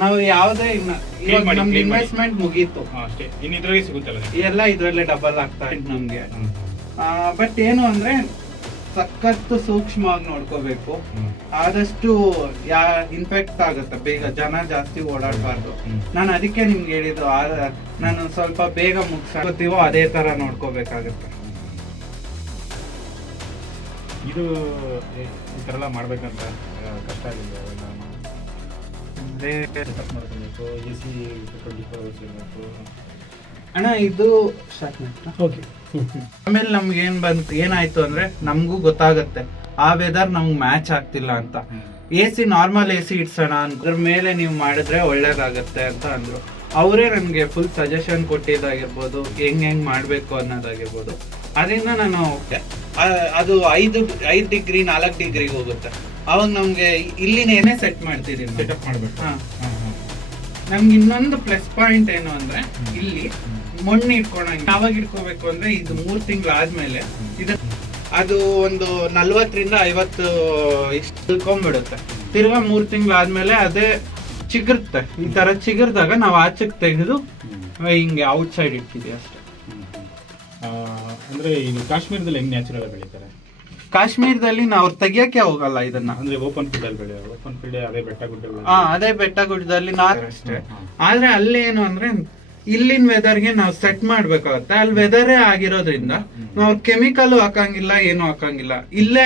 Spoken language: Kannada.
ನಾವು ಯಾವುದೇ ನಮ್ದು ಇನ್ವೆಸ್ಟ್ಮೆಂಟ್ ಮುಗೀತು ಅಷ್ಟೇ. ಇದ್ರಾಗೆ ಸಿಗುತ್ತಲ್ಲ ಎಲ್ಲ ಇದ್ರಲ್ಲೇ ಡಬಲ್ ಆಗ್ತಾ ಇತ್ತು ನಮ್ಗೆ. ಬಟ್ ಏನು ಅಂದ್ರೆ ಸಖತ್ತು ಸೂಕ್ಷ್ಮವಾಗಿ ನೋಡ್ಕೋಬೇಕು. ಆದಷ್ಟು ಇನ್ಫೆಕ್ಟ್ ಆಗುತ್ತೆ ಬೇಗ, ಜನ ಜಾಸ್ತಿ ಓಡಾಡಬಾರ್ದು. ನಾನು ಅದಕ್ಕೆ ನಿಮ್ಗೆ ಹೇಳಿದ್ದು, ನಾನು ಸ್ವಲ್ಪ ಬೇಗ ಮುಗಿಸ್ತೀವೋ ಅದೇ ತರ ನೋಡ್ಕೋಬೇಕಾಗತ್ತೆ. ಇದು ಈ ಥರ ಎಲ್ಲ ಮಾಡ್ಬೇಕಂತ ಕಷ್ಟ ಆಗಿದೆ. ಮಾಡ್ಕೋಬೇಕು, AC 24 hours ಇರಬೇಕು ಅಣ್ಣ. ಇದು ಓಕೆ. ಆಮೇಲೆ ನಮ್ಗೆ ಏನಾಯ್ತು ಅಂದ್ರೆ ನಮಗೂ ಗೊತ್ತಾಗತ್ತೆ ಆ ವೆದರ್ ನಮ್ಗೆ ಮ್ಯಾಚ್ ಆಗ್ತಿಲ್ಲ ಅಂತ. AC ನಾರ್ಮಲ್ AC ಇಡ್ಸೋಣ ಅದ್ರ ಮೇಲೆ ನೀವು ಮಾಡಿದ್ರೆ ಒಳ್ಳೇದಾಗತ್ತೆ ಅಂತ ಅಂದ್ರು. ಅವರೇ ನನ್ಗೆ ಫುಲ್ ಸಜೆಷನ್ ಕೊಟ್ಟಿದ್ದಾಗಿರ್ಬೋದು, ಹೆಂಗ್ ಮಾಡ್ಬೇಕು ಅನ್ನೋದಾಗಿರ್ಬೋದು. ಅದರಿಂದ ನಾನು ಅದು 5 ಡಿಗ್ರಿ 4 ಡಿಗ್ರಿಗೆ ಹೋಗುತ್ತೆ. ಅವಾಗ ನಮ್ಗೆ ಇಲ್ಲಿನೇನೆ ಸೆಟ್ ಮಾಡ್ತಿದೀನಿ, ಸೆಟಪ್ ಮಾಡ್ಬೇಕು. ನಮ್ಗೆ ಇನ್ನೊಂದು ಪ್ಲಸ್ ಪಾಯಿಂಟ್ ಏನು ಅಂದ್ರೆ, ಇಲ್ಲಿ ಮಣ್ಣು ಇಟ್ಕೊಳಂಗ ಯಾವಾಗ ಇಟ್ಕೋಬೇಕು ಅಂದ್ರೆ, ಇದು 3 ತಿಂಗಳು ಆದ್ಮೇಲೆ ಅದು ಒಂದು 40ರಿಂದ 50 ಇಷ್ಟು ತಿಳ್ಕೊಂಡ್ಬಿಡುತ್ತೆ. ತಿರ್ಗಾ 3 ತಿಂಗಳು ಆದ್ಮೇಲೆ ಅದೇ ಚಿಗುರುತ್ತೆ. ಈ ತರ ಚಿಗುರ್ದಾಗ ನಾವು ಆಚೆಗೆ ತೆಗೆದು ಹಿಂಗೆ ಔಟ್ ಸೈಡ್ ಇಟ್ಟಿದ್ದೀವಿ ಅಷ್ಟೇ. ಅಂದ್ರೆ ಈಗ ಕಾಶ್ಮೀರದಲ್ಲಿ ಹೆಂಗ್ ನ್ಯಾಚುರಲ್ ಬೆಳೀತಾರೆ? ಕಾಶ್ಮೀರದಲ್ಲಿ ನಾವು ತೆಗಿಯಕ್ಕೆ ಹೋಗಲ್ಲ ಇದನ್ನ. ಅಂದ್ರೆ ಓಪನ್ ಫೀಲ್ಡ್ ಅಲ್ಲಿ ಬೆಳೆಯೋದು. ಓಪನ್ ಫೀಲ್ಡ್ ಅದೇ ಬೆಟ್ಟ ಗುಡ್ಡ. ಅದೇ ಬೆಟ್ಟ ಗುಡ್ಡದಲ್ಲಿ ಅಷ್ಟೇ. ಆದ್ರೆ ಅಲ್ಲಿ ಏನು ಅಂದ್ರೆ, ಇಲ್ಲಿನ ವೆದರ್ಗೆ ನಾವು ಸೆಟ್ ಮಾಡ್ಬೇಕಾಗತ್ತೆ. ಅಲ್ಲಿ ವೆದರೇ ಆಗಿರೋದ್ರಿಂದ ನಾವು ಕೆಮಿಕಲ್ ಹಾಕಂಗಿಲ್ಲ, ಏನು ಹಾಕಂಗಿಲ್ಲ. ಇಲ್ಲೇ